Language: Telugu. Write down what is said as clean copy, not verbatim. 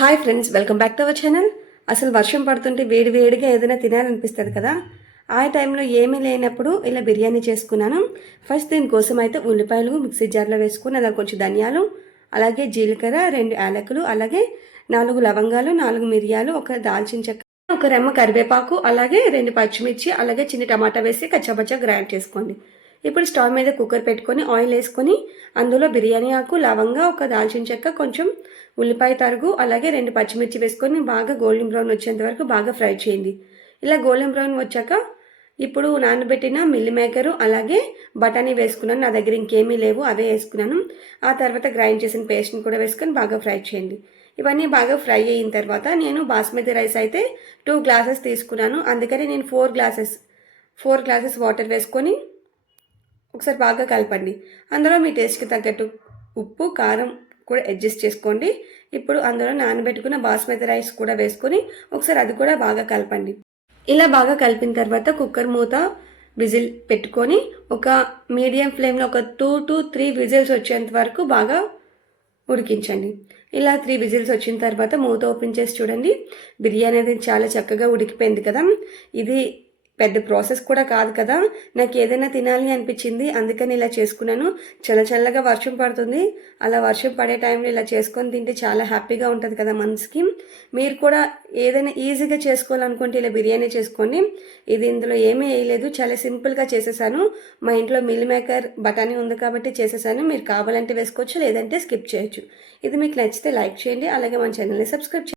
Hi friends, welcome back to our channel. అసలు వర్షం పడుతుంటే వేడి వేడిగా ఏదైనా తినాలనిపిస్తుంది కదా. ఆ టైంలో ఏమీ లేనప్పుడు ఇలా బిర్యానీ చేసుకున్నాను. ఫస్ట్ దీనికోసం అయితే ఉల్లిపాయలు మిక్సీ జార్లో వేసుకుని అలా కొంచెం ధనియాలు, అలాగే జీలకర్ర, 2 యాలకులు, అలాగే 4 లవంగాలు, 4 మిరియాలు, ఒక దాల్చిన చెక్క, ఒక రెమ్మ కరివేపాకు, అలాగే 2 పచ్చిమిర్చి, అలాగే చిన్న టమాటా వేసి కచ్చాపచ్చా గ్రైండ్ చేసుకోండి. ఇప్పుడు స్టవ్ మీద కుక్కర్ పెట్టుకొని ఆయిల్ వేసుకొని అందులో బిర్యానీ ఆకు, లవంగా, ఒక దాల్చిన చెక్క, కొంచెం ఉల్లిపాయ తరుగు, అలాగే 2 పచ్చిమిర్చి వేసుకొని బాగా గోల్డెన్ బ్రౌన్ వచ్చేంత వరకు బాగా ఫ్రై చేయండి. ఇలా గోల్డెన్ బ్రౌన్ వచ్చాక ఇప్పుడు నానబెట్టిన మిల్లి మేకరు, అలాగే బఠానీ వేసుకున్నాను. నా దగ్గర ఇంకేమీ లేవు, అవే వేసుకున్నాను. ఆ తర్వాత గ్రైండ్ చేసిన పేస్ట్ని కూడా వేసుకొని బాగా ఫ్రై చేయండి. ఇవన్నీ బాగా ఫ్రై అయిన తర్వాత నేను బాస్మతి రైస్ అయితే 2 గ్లాసెస్ తీసుకున్నాను. అందుకని నేను 4 గ్లాసెస్ వాటర్ వేసుకొని ఒకసారి బాగా కలపండి. అందులో మీ టేస్ట్కి తగ్గట్టు ఉప్పు, కారం కూడా అడ్జస్ట్ చేసుకోండి. ఇప్పుడు అందులో నానబెట్టుకున్న బాస్మతి రైస్ కూడా వేసుకొని ఒకసారి అది కూడా బాగా కలపండి. ఇలా బాగా కలిపిన తర్వాత కుక్కర్ మూత విజిల్ పెట్టుకొని ఒక మీడియం ఫ్లేమ్లో ఒక 2 to 3 విజిల్స్ వచ్చేంత వరకు బాగా ఉడికించండి. ఇలా 3 విజిల్స్ వచ్చిన తర్వాత మూత ఓపెన్ చేసి చూడండి. బిర్యానీ అనేది చాలా చక్కగా ఉడికిపోయింది కదా. ఇది పెద్ద ప్రాసెస్ కూడా కాదు కదా. నాకు ఏదైనా తినాలి అనిపించింది, అందుకని ఇలా చేసుకున్నాను. చల్లగా వర్షం పడుతుంది. అలా వర్షం పడే టైంలో ఇలా చేసుకొని తింటే చాలా హ్యాపీగా ఉంటుంది కదా మనసుకి. మీరు కూడా ఏదైనా ఈజీగా చేసుకోవాలనుకుంటే ఇలా బిర్యానీ చేసుకోండి. ఇది ఇందులో ఏమీ వేయలేదు, చాలా సింపుల్గా చేసేసాను. మా ఇంట్లో మిల్ మేకర్ బఠానీ ఉంది కాబట్టి చేసేసాను. మీరు కావాలంటే వేసుకోవచ్చు, లేదంటే స్కిప్ చేయొచ్చు. ఇది మీకు నచ్చితే లైక్ చేయండి, అలాగే మన ఛానల్ని సబ్స్క్రైబ్ చేయండి.